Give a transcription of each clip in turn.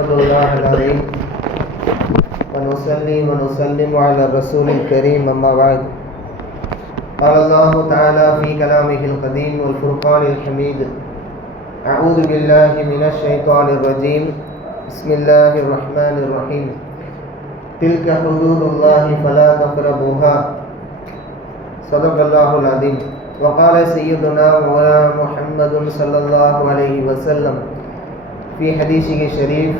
أستغفر الله العظيم ونصلي ونسلم على الرسول الكريم أما بعد. قال الله تعالى في كلامه القديم والفرقان الحميد: أعوذ بالله من الشيطان الرجيم، بسم الله الرحمن الرحيم. تلك حدود الله فلا تقربوها. صدق الله العظيم. وقال سيدنا مولانا محمد صلى الله عليه وسلم في حديثه الشريف: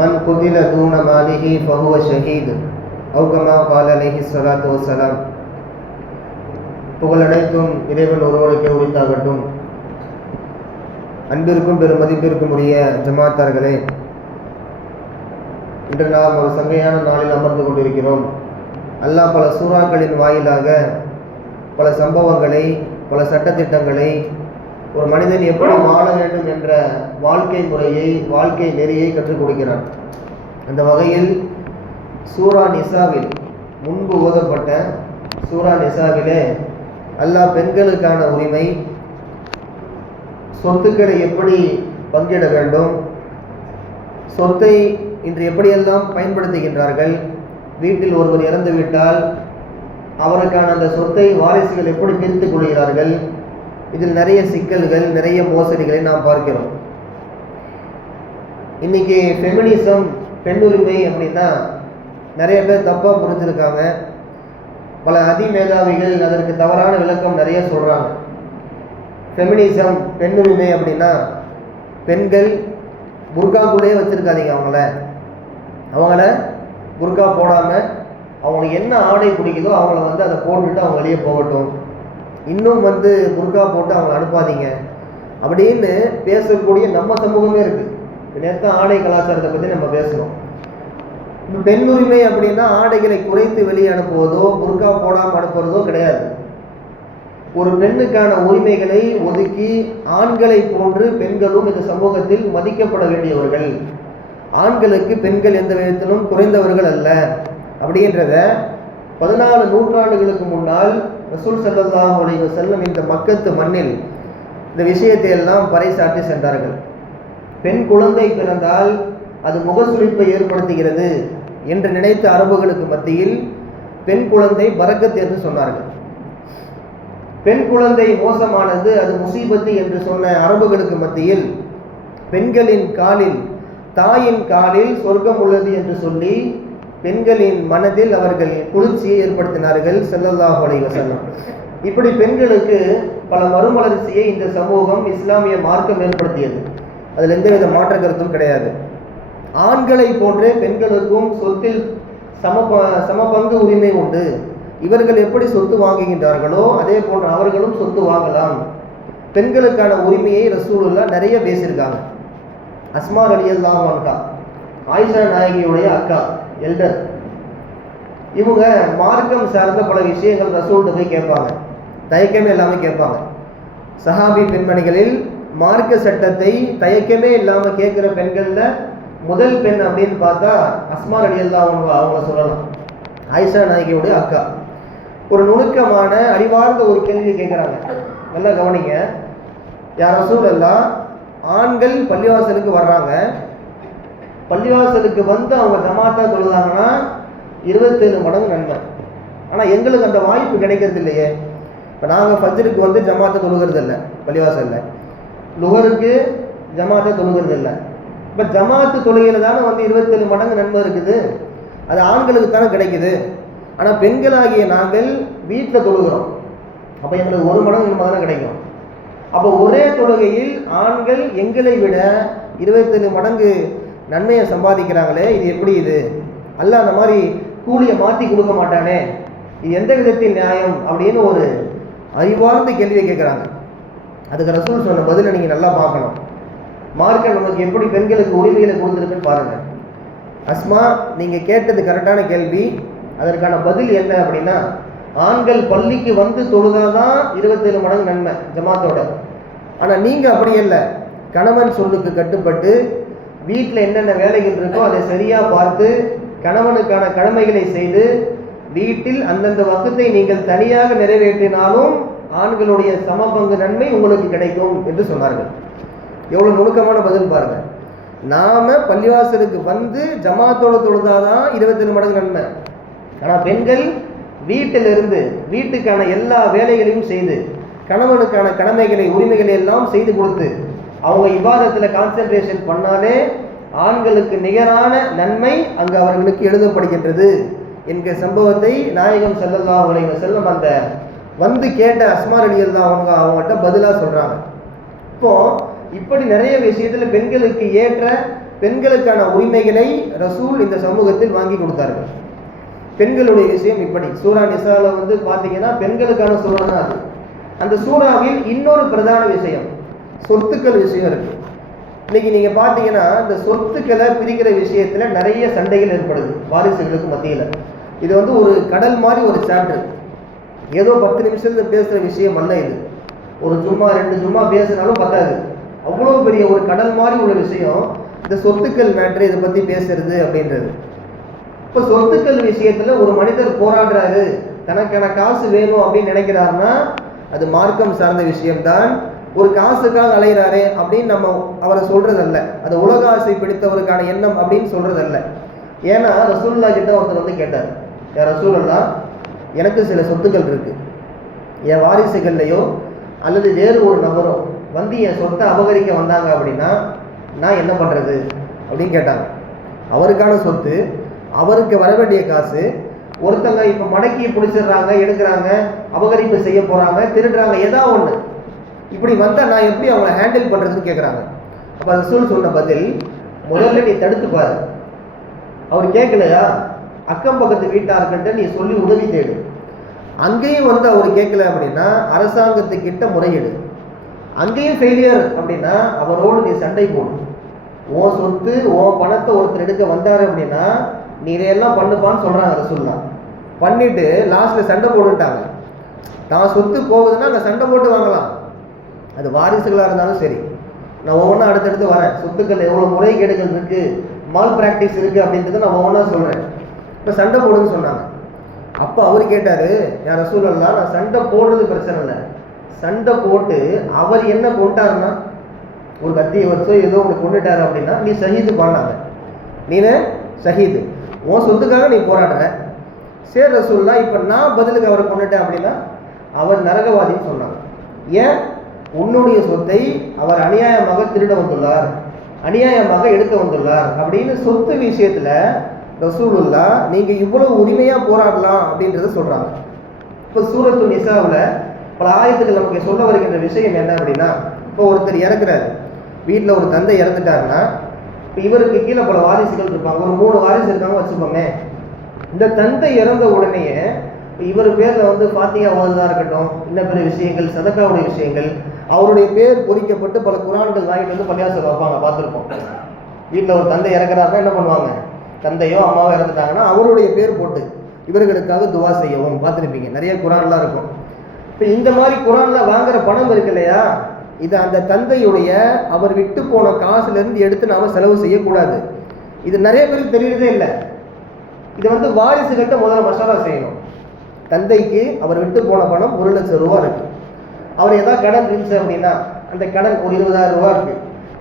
من قتل دون ماله فهو شهيد أو كما قال عليه الصلاة والسلام. புகழனைத்தும் இறைவன் ஒருவனுக்கே உரித்தாகட்டும். அன்பிற்கும் பெரும் மதிப்பிற்கும் உரிய ஜமாத்தார்களே, இன்று நாம் ஒரு சங்கையான நாளில் அமர்ந்து கொண்டிருக்கிறோம். அல்லாஹ் பல சூறாக்களின் வாயிலாக பல சம்பவங்களை, பல சட்டத்திட்டங்களை, ஒரு மனிதன் எப்படி வாழ வேண்டும் என்ற வாழ்க்கை முறையை, வாழ்க்கை நெறியை கற்றுக் கொடுக்கிறான். அந்த வகையில் சூரா நிசாவில், முன்பு ஓதப்பட்ட சூரா நிசாவிலே அல்லாஹ் பெண்களுக்கான உரிமை, சொத்துக்களை எப்படி பங்கிட வேண்டும், சொத்தை இன்று எப்படியெல்லாம் பயன்படுத்துகின்றார்கள், வீட்டில் ஒருவர் இறந்துவிட்டால் அவருக்கான அந்த சொத்தை வாரிசுகள் எப்படி பிரித்துக் கொள்கிறார்கள், இதில் நிறைய சிக்கல்கள், நிறைய மோசடிகளை நாம் பார்க்கிறோம். இன்னைக்கு ஃபெமினிசம், பெண்ணுரிமை அப்படின்னா நிறைய பேர் தப்பாக புரிஞ்சிருக்காங்க. பல அதிமேதாவிகள் அதற்கு தவறான விளக்கம் நிறைய சொல்கிறாங்க. ஃபெமினிசம், பெண்ணுரிமை அப்படின்னா பெண்கள் புர்காக்குள்ளேயே வச்சுருக்காதீங்க, அவங்கள புர்கா போடாமல் அவங்களுக்கு என்ன ஆடை பிடிக்குதோ அவங்கள அதை போட்டுட்டு அவங்க வெளியே போகட்டும், இன்னும் புர்கா போட்டு அவங்களை அனுப்பாதீங்க அப்படின்னு பேசக்கூடிய நம்ம சமூகமே இருக்குது. நேற்று ஆடை கலாச்சாரத்தை பற்றி நம்ம பேசணும். இப்போ பெண்ணுரிமை அப்படின்னா ஆடைகளை குறைத்து வெளியே அனுப்புவதோ, புர்கா போடாமல் அனுப்புவதோ கிடையாது. ஒரு பெண்ணுக்கான உரிமைகளை ஒதுக்கி ஆண்களை போன்று பெண்களும் இந்த சமூகத்தில் மதிக்கப்பட வேண்டியவர்கள், ஆண்களுக்கு பெண்கள் எந்த விதத்திலும் குறைந்தவர்கள் அல்ல அப்படின்றத 14 நூற்றாண்டுகளுக்கு முன்னால் ரசூல் ஸல்லல்லாஹு அலைஹி வஸல்லம் இந்த மக்கத்து மண்ணில் இந்த விஷயத்தை எல்லாம் பறைசாற்றி சென்றார்கள். பெண் குழந்தை பிறந்தால் அது முகசுளிப்பை ஏற்படுத்துகிறது என்று நினைத்த அரபுகளுக்கு மத்தியில் பெண் குழந்தை பரக்கத் என்று சொன்னார்கள். பெண் குழந்தை மோசமானது, அது முசீபத்து என்று சொன்ன அரபுகளுக்கு மத்தியில் பெண்களின் காலில், தாயின் காலில் சொர்க்கம் உள்ளது என்று சொல்லி பெண்களின் மனதில் அவர்கள் குளிர்ச்சியை ஏற்படுத்தினார்கள் ஸல்லல்லாஹு அலைஹி வஸல்லம். இப்படி பெண்களுக்கு பல மறுமலர்ச்சியை இந்த சமூகம், இஸ்லாமிய மார்க்கம் ஏற்படுத்தியது. அதில் எந்தவித மாற்ற கருத்தும் கிடையாது. ஆண்களை போன்றே பெண்களுக்கும் சொத்தில் சம பங்கு உரிமை உண்டு. இவர்கள் எப்படி சொத்து வாங்குகின்றார்களோ அதே போன்று அவர்களும் சொத்து வாங்கலாம். பெண்களுக்கான உரிமையை ரசூலுல்லாஹ் நிறைய பேசியிருக்காங்க. அஸ்மா ரலியல்லாஹு அன்ஹா, ஆயிஷா நாயகியுடைய அக்கா, எல்டர், இவங்க மார்க்கம் சார்ந்த பல விஷயங்கள் ரசூல்கிட்ட போய் கேட்பாங்க. தயக்கமே இல்லாமல் கேட்பாங்க. சஹாபி பெண்மணிகளில் மார்க்க சட்டத்தை தயக்கமே இல்லாமல் கேட்குற பெண்களில் முதல் பெண் அப்படின்னு பார்த்தா அஸ்மா ரலியல்லாஹு அன்ஹா அவங்கள சொல்லலாம். ஆயிஷா நாயகியுடைய அக்கா ஒரு நுணுக்கமான அறிவார்ந்த ஒரு கேள்வி கேட்குறாங்க. நல்லா கவனிங்க. யார் ரசூலல்லாஹ், ஆண்கள் பள்ளிவாசலுக்கு வர்றாங்க, பள்ளிவாசலுக்கு அவங்க ஜமாத்தா தொழுதாங்கன்னா 27 மடங்கு நன்மை. ஆனால் எங்களுக்கு அந்த வாய்ப்பு கிடைக்கிறது இல்லையே. இப்போ நாங்கள் ஃபஜ்ருக்கு ஜமாத்தை தொழுகிறது இல்லை, பள்ளிவாசலில் லுஹருக்கு ஜமாத்தை தொழுகிறது இல்லை. இப்போ ஜமாத்து தொழுகையில் தானே 27 மடங்கு நன்மை இருக்குது, அது ஆண்களுக்கு தானே கிடைக்குது. ஆனால் பெண்களாகிய நாங்கள் வீட்டில் தொழுகிறோம், அப்போ எங்களுக்கு 1 மடங்கு நன்மை தானே கிடைக்கும். அப்போ ஒரே தொழுகையில் ஆண்கள் எங்களை விட 27 மடங்கு நன்மையை சம்பாதிக்கிறாங்களே, இது எப்படி? இது அல்லாஹ் அந்த மாதிரி கூலியை மாற்றி கொடுக்க மாட்டானே, இது எந்த விதத்தில் நியாயம் அப்படின்னு ஒரு அறிவார்ந்த கேள்வியை கேட்குறாங்க. அதுக்கு ரசூல் சொன்ன பதிலை நீங்கள் நல்லா பார்க்கணும். மார்க்கம் நமக்கு எப்படி பெண்களுக்கு உரிமைகளை கொடுத்துருக்குன்னு பாருங்கள். அஸ்மா, நீங்கள் கேட்டது கரெக்டான கேள்வி. அதற்கான பதில் என்ன அப்படின்னா, ஆண்கள் பள்ளிக்கு தொழுதாதான் 27 மடங்கு நன்மை ஜமாத்தோட. ஆனால் நீங்கள் அப்படி இல்லை, கணவன் சொல்லுக்கு கட்டுப்பட்டு வீட்டில் என்னென்ன வேலைகள் இருக்கோ அதை சரியாக பார்த்து கணவனுக்கான கடமைகளை செய்து வீட்டில் அந்தந்த வகுத்தை நீங்கள் தனியாக நிறைவேற்றினாலும் ஆண்களுடைய சமபங்கு நன்மை உங்களுக்கு கிடைக்கும் என்று சொன்னார்கள். எவ்வளவு நுணுக்கமான பதில் பாருங்க. நாம பள்ளிவாசலுக்கு வந்து ஜமாத்தோட தொழுதாதான் 27 மடங்கு நன்மை. ஆனால் பெண்கள் வீட்டிலிருந்து வீட்டுக்கான எல்லா வேலைகளையும் செய்து கணவனுக்கான கடமைகளை உரிமைகளை எல்லாம் செய்து கொடுத்து அவங்க இபாதத்தில் கான்சென்ட்ரேஷன் பண்ணாலே ஆண்களுக்கு நிகரான நன்மை அங்கு அவர்களுக்கு எழுதப்படுகின்றது என்கிற சம்பவத்தை நாயகம் ஸல்லல்லாஹு அலைஹி வஸல்லம் அந்த வந்து கேட்ட அஸ்மா ரலியல்லாஹு அன்ஹா அவங்ககிட்ட பதிலாக சொல்றாங்க. இப்போ இப்படி நிறைய விஷயத்தில் பெண்களுக்கு ஏற்ற பெண்களுக்கான உரிமைகளை ரசூல் இந்த சமூகத்தில் வாங்கி கொடுத்தார்கள். பெண்களுடைய விஷயம் இப்படி சூரா நிசால வந்து பார்த்தீங்கன்னா பெண்களுக்கான சூறா தான் அது. அந்த சூறாவில் இன்னொரு பிரதான விஷயம் சொத்துக்கள் விஷயம் இருக்கு. இன்னைக்கு நீங்க பார்த்தீங்கன்னா இந்த சொத்துக்களை பிரிக்கிற விஷயத்துல நிறைய சண்டைகள் ஏற்படுது வாரிசுகளுக்கு மத்தியில். இது வந்து ஒரு கடல் மாதிரி ஒரு சாப்டர். ஏதோ 10 நிமிஷத்துல பேசுற விஷயம் அல்ல இது. ஒரு ஜும்மா 2 ஜும்மா பேசினாலும் பத்தாது. அவ்வளோ பெரிய ஒரு கடல் மாதிரி உள்ள விஷயம் இந்த சொத்துக்கள் மேட்ரு, இதை பற்றி பேசுறது அப்படின்றது. இப்போ சொத்துக்கள் விஷயத்தில் ஒரு மனிதர் போராடுறாரு, தனக்கான காசு வேணும் அப்படின்னு நினைக்கிறாருன்னா அது மார்க்கம் சார்ந்த விஷயம்தான். ஒரு காசுக்காக அலைகிறாரே அப்படின்னு நம்ம அவரை சொல்றதல்ல, அது உலக ஆசை பிடித்தவருக்கான எண்ணம் அப்படின்னு சொல்றதல்ல. ஏன்னா ரசூலுல்லாஹ் கிட்ட ஒருத்தர் வந்து கேட்டார், ரசூலுல்லாஹ் எனக்கு சில சொத்துக்கள் இருக்கு, என் வாரிசுகள்லையோ அல்லது வேறு ஒரு நபரோ வந்து என் சொத்தை அபகரிக்க வந்தாங்க அப்படின்னா நான் என்ன பண்ணுறது அப்படின்னு கேட்டாங்க. அவருக்கான சொத்து, அவருக்கு வர வேண்டிய காசு, ஒருத்தங்க இப்போ மடக்கி பிடிச்சிடுறாங்க, எடுக்கிறாங்க, அபகரிப்பு செய்ய போகிறாங்க, திருடுறாங்க, ஏதா ஒன்று இப்படி வந்தால் நான் எப்படி அவங்கள ஹேண்டில் பண்ணுறதுன்னு கேட்குறாங்க. அப்போ ரசூல் சொன்ன பதில், முதல்ல நீ தடுத்துப்பாரு. அவர் கேட்கலையா, அக்கம் பக்கத்து வீட்டார்கிட்ட நீ சொல்லி உதவி தேடு. அங்கேயும் வந்து அவர் கேட்கல அப்படின்னா அரசாங்கத்துக்கிட்ட முறையிடு. அங்கேயும் ஃபெயிலியர் அப்படின்னா அவரோடு நீ சண்டை போடு. உன் சொத்து உன் பணத்தை ஒருத்தர் எடுக்க வந்தாரு அப்படின்னா நீ இதையெல்லாம் பண்ணுப்பான்னு சொல்கிறாங்க ரசூலுல்லாஹ். பண்ணிட்டு லாஸ்ட்டில் சண்டை போட்டுட்டாங்க. நான் சொத்து போகுதுன்னா அங்கே சண்டை போட்டு வாங்கலாம், அது வாரிசுகளாக இருந்தாலும் சரி. நான் ஒவ்வொன்றா அடுத்தடுத்து வரேன், சொத்துக்கள் எவ்வளோ முறைகேடுகள் இருக்குது, மால் ப்ராக்டிஸ் இருக்குது அப்படின்றத நான் ஒவ்வொன்றா சொல்கிறேன். இப்போ சண்டை போடுன்னு சொன்னாங்க. அப்போ அவர் கேட்டார், யார் ரசூலுல்லாஹ் நான் சண்டை போடுறது பிரச்சனை இல்லை, சண்டை போட்டு அவர் என்ன கொண்டாருன்னா ஒரு கத்தியை வச்சோ ஏதோ உனக்கு கொண்டுட்டாரு அப்படின்னா நீ ஷஹீது பண்ணாங்க, நீனு ஷஹீது, உன் சொத்துக்காக நீ போராடுற. சரி ரசூலுல்லாஹ் இப்போ நான் பதிலுக்கு அவரை கொண்டுட்டேன் அப்படின்னா அவர் நரகவாதின்னு சொன்னாங்க. ஏன்? உன்னுடைய சொத்தை அவர் அநியாயமாக திருட வந்துள்ளார், அநியாயமாக எடுக்க வந்துள்ளார் அப்படின்னு சொத்து விஷயத்தில் ரசூலுல்லாஹ் நீங்கள் இவ்வளவு உரிமையாக போராடலாம் அப்படின்றத சொல்கிறாங்க. இப்போ சூரத்து நிசாவில் பல ஆயத்துக்கள் நமக்கு சொல்ல வருகின்ற விஷயம் என்ன அப்படின்னா, இப்போ ஒருத்தர் இறக்குறாரு, வீட்டில் ஒரு தந்தை இறந்துட்டாருன்னா இப்போ இவருக்கு கீழே பல வாரிசுகள் இருப்பாங்க, ஒரு 3 வாரிசு இருக்காங்க வச்சுப்போமே. இந்த தந்தை இறந்த உடனேயே இவர் பேரில் வந்து ஃபாத்திஹா ஓதுதா இருக்கட்டும், இன்ன பிற விஷயங்கள், சதக்காவுடைய விஷயங்கள், அவருடைய பேர் பொறிக்கப்பட்டு பல குரான்கள் வாங்கிட்டு வந்து பள்ளியாசல் வைப்பாங்க, பார்த்துருப்போம். வீட்டில் ஒரு தந்தை இறக்குறாருன்னா என்ன பண்ணுவாங்க, தந்தையோ அம்மாவோ இறந்துட்டாங்கன்னா அவருடைய பேர் போட்டு இவர்களுக்காக துவா செய்யவும் பார்த்துருப்பீங்க, நிறைய குரான்லாம் இருக்கும். இப்போ இந்த மாதிரி குரான்லாம் வாங்குற பணம் இருக்கு இல்லையா, இது அந்த தந்தையுடைய அவர் விட்டு போன காசுலேருந்து எடுத்து நாம் செலவு செய்யக்கூடாது. இது நிறைய பேருக்கு தெரியறதே இல்லை. இது வந்து வாரிசுகிட்ட முதல்ல மசாலா செய்யணும். தந்தைக்கு அவர் விட்டு போன பணம் 1 லட்சம் ரூபா இருக்கு, அவர் ஏதாவது கடன் இருந்துச்சு அப்படின்னா அந்த கடன் ஒரு 20,000 ரூபா இருக்கு,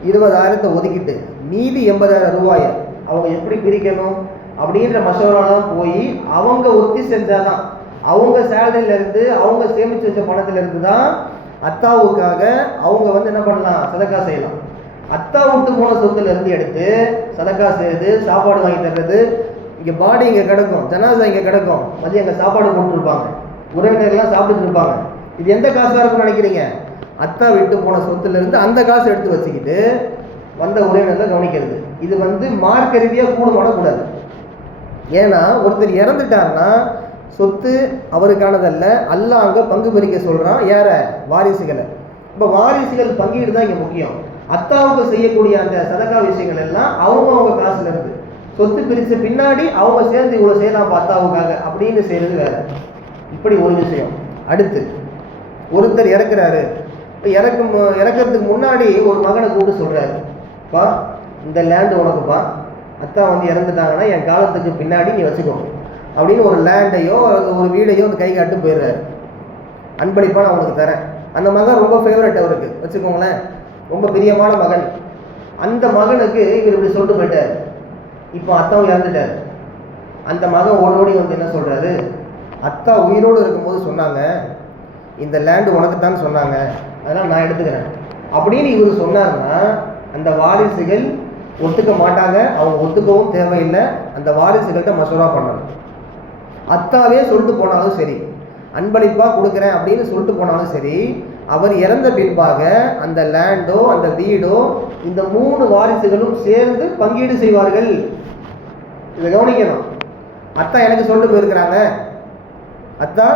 20,000 ஒதுக்கிட்டு மீதி 80,000 ரூபாயை அவங்க எப்படி பிரிக்கணும் அப்படின்ற மசோராலாம் போய் அவங்க ஒத்தி செஞ்சாதான், அவங்க சேலரியிலேருந்து அவங்க சேமித்து வச்ச பணத்திலிருந்து தான் அத்தாவுக்காக அவங்க வந்து என்ன பண்ணலாம், சதக்கா செய்யலாம். அத்தா விட்டு போன சொத்துலேருந்து எடுத்து சதக்கா செய்யுது, சாப்பாடு வாங்கி தர்றது, இங்கே பாடி இங்கே கிடக்கும், ஜனாசா இங்கே கிடக்கும், மதியம் அங்கே சாப்பாடு போட்டுருப்பாங்க, உறவினர்கள்லாம் சாப்பிட்டுட்டு இருப்பாங்க. இது எந்த காசாக இருக்குன்னு நினைக்கிறீங்க? அத்தா விட்டு போன சொத்துலேருந்து அந்த காசு எடுத்து வச்சுக்கிட்டு வந்த உறவினர்களை கவனிக்கிறது. இது வந்து மார்க்க ரீதியாக கூடுமானக்கூடாது. ஏன்னா ஒருத்தர் இறந்துட்டாருன்னா சொத்து அவருக்கானதல்ல, அல்லாஹ் அங்கே பங்கு பிரிக்க சொல்கிறான். யார? வாரிசுகளை. இப்போ வாரிசுகள் பங்கீடு தான் இங்கே முக்கியம். அத்தாவுக்கு செய்யக்கூடிய அந்த சதக்கா விஷயங்கள் எல்லாம் அவங்க காசுல இருந்து சொத்து பிரித்த பின்னாடி அவங்க சேர்ந்து இவ்வளோ செய்யலாம் அத்தாவுக்காக அப்படின்னு செய்கிறது வேற. இப்படி ஒரு விஷயம். அடுத்து ஒருத்தர் இறக்குறாரு, இப்போ இறக்கிறதுக்கு முன்னாடி ஒரு மகனை கூப்பிட்டு சொல்கிறாரு, பா இந்த லேண்டு உனக்குப்பா, அத்தா வந்து இறந்துட்டாங்கன்னா என் காலத்துக்கு பின்னாடி நீ வச்சுக்கோ அப்படின்னு ஒரு லேண்டையோ ஒரு வீடையோ அந்த கை காட்டு போயிடுறாரு. அன்பளிப்பாக நான் உனக்கு தரேன். அந்த மகன் ரொம்ப ஃபேவரட் அவருக்கு, வச்சுக்கோங்களேன், ரொம்ப பிரியமான மகன். அந்த மகனுக்கு இவர் இப்படி சொல்லிட்டு போயிட்டார். இப்போ அத்தாவும் இறந்துட்டார். அந்த மகன் ஓடோடி வந்து என்ன சொல்றாரு, அத்தா உயிரோடு இருக்கும்போது சொன்னாங்க இந்த லேண்டு உனக்குத்தான் சொன்னாங்க, அதனால் நான் எடுத்துக்கிறேன் அப்படின்னு இவர் சொன்னார்னா அந்த வாரிசுகள் ஒத்துக்க மாட்டாங்க. அவங்க ஒத்துக்கவும் தேவையில்லை. அந்த வாரிசுகள்கிட்ட மசோரா பண்ணணும். அத்தாவே சொல்லிட்டு போனாலும் சரி, அன்பளிப்பாக கொடுக்குறேன் அப்படின்னு சொல்லிட்டு போனாலும் சரி, அவர் இறந்த பின்பாக அந்த லேண்டோ அந்த வீடோ இந்த 3 வாரிசுகளும் சேர்ந்து பங்கீடு செய்வார்கள். இதை கவனிக்கணும். அத்தா எனக்கு சொல்லிட்டு போயிருக்கிறாங்க, அத்தா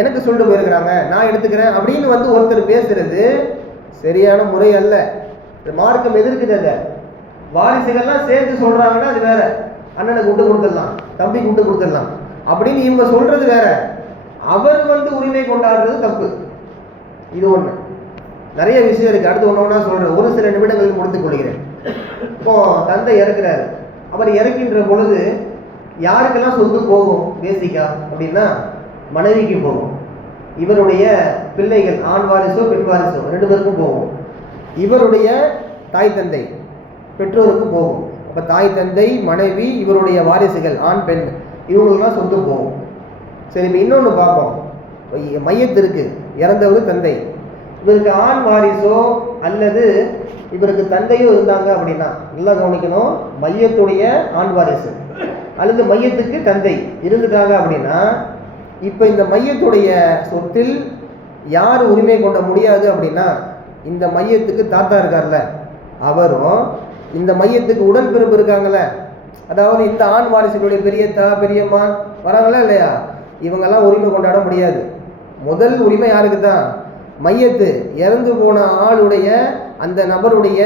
எனக்கு சொல்லிட்டு போயிருக்கிறாங்க, நான் எடுத்துக்கிறேன் அப்படின்னு வந்து ஒருத்தர் பேசுறது சரியான முறை அல்ல. மார்க்கம் எதிர்க்குது. அதை வாரிசுகள்லாம் சேர்ந்து சொல்றாங்கன்னா அது வேற, அண்ணனுக்கு விட்டு கொடுத்துடலாம், தம்பிக்கு விட்டு கொடுத்துடலாம் அப்படின்னு இவங்க சொல்றது வேற. அவர் வந்து உரிமை கொண்டாடுறது தப்பு. இது ஒண்ணு. நிறைய விஷயம் இருக்கு. அடுத்து ஒண்ணா சொல்றேன். ஒரு சில நிமிடங்களுக்கு முடித்துக் கொள்கிறேன். இப்போ தந்தை இறக்குறாரு. அவர் இறக்கின்ற பொழுது யாருக்கெல்லாம் சொத்து போகும் பேசிக்கா அப்படின்னா மனைவிக்கு போகும். இவருடைய பிள்ளைகள் ஆண் வாரிசோ பெண் வாரிசோ 2 பேருக்கும் போகும். இவருடைய தாய் தந்தை பெற்றோருக்கு போகும். அப்ப தாய் தந்தை மனைவி இவருடைய வாரிசுகள் ஆண் பெண் இவங்களுக்குலாம் சொத்து போகும். சரி, இப்போ இன்னொன்று பார்ப்போம். மையத்து இருக்கு, இறந்தவர் தந்தை. இவருக்கு ஆண் வாரிசோ அல்லது இவருக்கு தந்தையோ இருந்தாங்க அப்படின்னா நல்லா கவனிக்கணும். மையத்துடைய ஆண் வாரிசு அல்லது மையத்துக்கு தந்தை இருந்துட்டாங்க அப்படின்னா இப்போ இந்த மையத்துடைய சொத்தில் யார் உரிமை கொண்ட முடியாது அப்படின்னா இந்த மையத்துக்கு தாத்தா இருக்கார்ல அவரும் இந்த மையத்துக்கு உடன்பிறப்பு இருக்காங்கல்ல, அதாவது இந்த ஆண் வாரிசுகளுடைய பெரியத்தா பெரியம்மா வராங்களா இல்லையா, இவங்கெல்லாம் உரிமை கொண்டாட முடியாது. முதல் உரிமை யாருக்கு தான்? மையத்து இறந்து போன ஆளுடைய அந்த நபருடைய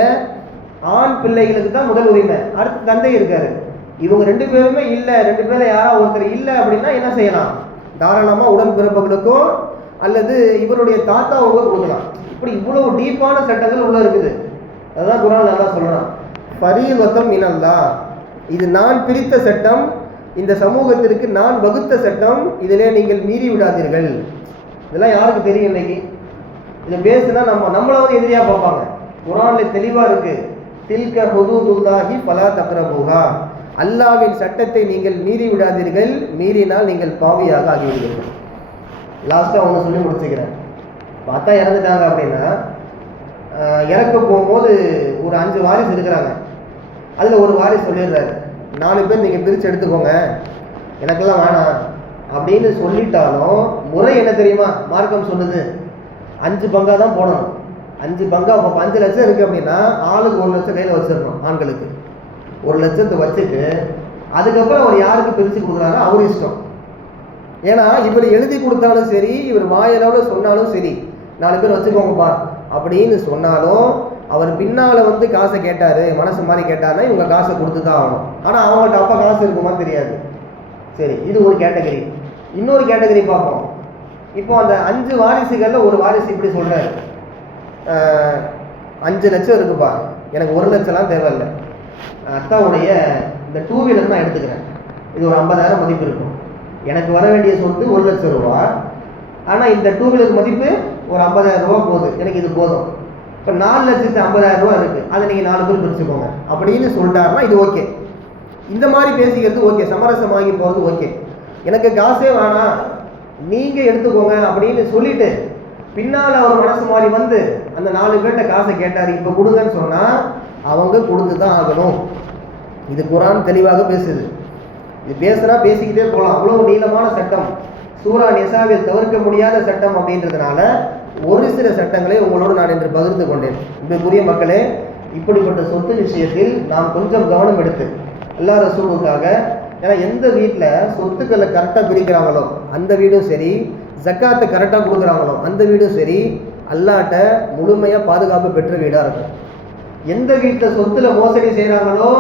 ஆண் பிள்ளைகளுக்கு தான் முதல் உரிமை. அடுத்து தந்தை இருக்காரு. இவங்க 2 பேருமே இல்லை, 2 பேர்ல யாரா ஒருத்தர் இல்லை அப்படின்னா என்ன செய்யலாம்? தாராளமா உடன்பிறப்புகளுக்கோ அல்லது இவருடைய தாத்தாவுக்கோ கொடுக்கலாம். இப்படி இவ்வளவு டீப்பான சட்டங்கள் உள்ள இருக்குது. அதுதான் குர்ஆன் நல்லா சொல்லலாம். ஃபரீலத்தம் மினல்லாஹ், இது நான் பிரித்த சட்டம், இந்த சமூகத்திற்கு நான் வகுத்த சட்டம், இதிலே நீங்கள் மீறி விடாதீர்கள். இதெல்லாம் யாருக்கு தெரியும்? இன்னைக்கு இதை பேசுனா நம்மள வந்து எதிரியா பார்ப்பாங்க. குர்ஆன்ல தெளிவா இருக்கு, தில்க ஹுதூதுல்லாஹி ஃபலா தக்ரபூஹா, அல்லாஹ்வின் சட்டத்தை நீங்கள் மீறி விடாதீர்கள், மீறினால் நீங்கள் பாவியாக ஆகிவிடுவீர்கள். லாஸ்ட்டாக ஒன்று சொல்லி முடிச்சுக்கிறேன். பார்த்தா இறந்துட்டாங்க அப்படின்னா இறக்க போகும்போது ஒரு 5 வாரிசு இருக்கிறாங்க. அதில் ஒரு வாரிசு சொல்லிடுறாரு, 4 பேர் நீங்கள் பிரித்து எடுத்துக்கோங்க, எனக்கெல்லாம் வேணாம் அப்படின்னு சொல்லிட்டாலும் முறை என்ன தெரியுமா? மார்க்கம் சொல்லுது 5 பங்கா தான் போடணும். 5 பங்கா. இப்போ 5 லட்சம் இருக்குது அப்படின்னா ஆளுக்கு 1 லட்சம் கையில் வச்சிடணும். ஆண்களுக்கு 1 லட்சத்தை வச்சுட்டு அதுக்கப்புறம் அவர் யாருக்கு பிரித்து கொடுக்குறாரோ அவர் இஷ்டம். ஏன்னா இவர் எழுதி கொடுத்தாலும் சரி, இவர் வாயளவில் சொன்னாலும் சரி, 4 பேர் வச்சுக்கோங்கப்பா அப்படின்னு சொன்னாலும் அவர் பின்னால் வந்து காசை கேட்டார், மனசு மாதிரி கேட்டார்னா இவங்க காசை கொடுத்து தான் ஆகணும். ஆனால் அவங்கள்ட்ட அப்பா காசு இருக்குமா தெரியாது. சரி, இது ஒரு கேட்டகரி. இன்னொரு கேட்டகரி பார்ப்போம். இப்போ அந்த 5 வாரிசுகளில் ஒரு வாரிசு இப்படி சொல்கிறார், 5 லட்சம் இருக்குப்பா, எனக்கு 1 லட்சம்லாம் தேவையில்லை, அத்தாவுடைய இந்த 2 வீலர் நான் எடுத்துக்கிறேன், இது ஒரு 50,000 மதிப்பு இருக்கும், எனக்கு வர வேண்டிய சொத்து 1 லட்சம் ரூபா, ஆனால் இந்த 2 வீலர் மதிப்பு ஒரு 50,000 ரூபா போகுது, எனக்கு இது போதும். இப்போ 4,50,000 ரூபா இருக்குது, அதை நீங்கள் 4 பேர் பிரிச்சுக்கோங்க அப்படின்னு சொல்லிட்டாருன்னா இது ஓகே. இந்த மாதிரி பேசிக்கிறது ஓகே, சமரசமாகி போகிறது ஓகே. எனக்கு காசே வேணாம் நீங்கள் எடுத்துக்கோங்க அப்படின்னு சொல்லிட்டு பின்னால் அவர் மனசு மாதிரி வந்து அந்த 4 பேர்கிட்ட காசை கேட்டார், இப்போ கொடுங்கன்னு சொன்னால் அவங்க கொடுத்து தான் ஆகணும். இது குர்ஆன் தெளிவாக பேசுது. இது பேசுனா பேசிக்கிட்டே போகலாம், அவ்வளோ நீளமான சட்டம். சூரா நிசாவில் தவிர்க்க முடியாத சட்டம் அப்படின்றதுனால ஒரு சில சட்டங்களை உங்களோடு நான் இன்று பகிர்ந்து கொண்டேன். இன்றைக்குரிய மக்களே, இப்படிப்பட்ட சொத்து விஷயத்தில் நாம் கொஞ்சம் கவனம் எடுத்து அல்லாஹ் ரசூலுக்காக, ஏன்னா எந்த வீட்டில் சொத்துக்களை கரெக்டாக பிரிக்கிறாங்களோ அந்த வீடும் சரி, ஜக்காத்தை கரெக்டாக கொடுக்குறாங்களோ அந்த வீடும் சரி, அல்லாஹ்ட்ட முழுமையாக பாதுகாப்பு பெற்ற வீடாக இருக்கும். எந்த வீட்டில் சொத்துல மோசடி செய்கிறாங்களோ,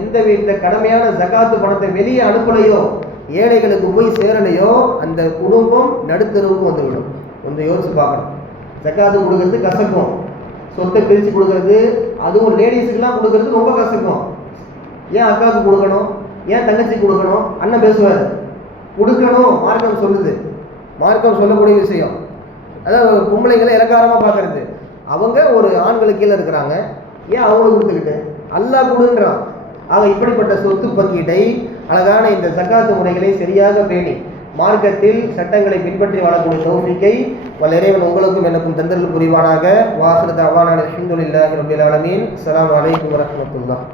எந்த வீட்டில் கடமையான ஜக்காத்து பணத்தை வெளியே அனுப்பலையோ, ஏழைகளுக்கு போய் சேரலையோ, அந்த குடும்பம் நடுத்தருவுக்கு வந்துவிடும். கொஞ்சம் யோசிச்சு பார்க்கணும். ஜக்காத்து கொடுக்கறது கசக்கும், சொத்தை பிரித்து கொடுக்கறது, அதுவும் லேடிஸுக்கெல்லாம் கொடுக்கறது ரொம்ப கசக்கும். ஏன் அக்காவுக்கு கொடுக்கணும், ஏன் தங்கச்சி கொடுக்கணும்? அண்ணன் பேசுவார், கொடுக்கணும், மார்க்கம் சொல்லுது. மார்க்கம் சொல்லக்கூடிய விஷயம். அதாவது பொம்பளைங்களை இலக்காரமாக பார்க்கறது. அவங்க ஒரு ஆண்களுக்கு கீழே இருக்கிறாங்க, ஏன் அவங்களுக்கு கொடுத்துக்கிட்டு? அல்லாஹ் கொடுன்றான். ஆக இப்படிப்பட்ட சொத்து பங்கீட்டை அழகான இந்த ஜக்காத்து முறைகளை சரியாக பேணி மார்க்கத்தில் சட்டங்களை பின்பற்றி வாழக்கூடிய தௌஃபீக்கை வல்ல இறைவன் உங்களுக்கும் எனக்கும் தந்தர்கள் புரிவானாக. வாஹிரு தஅவானா அல்ஹம்துலில்லாஹி ரப்பில் ஆலமீன். அஸ்ஸலாமு அலைக்கும் வரஹ்மத்துல்லாஹ்.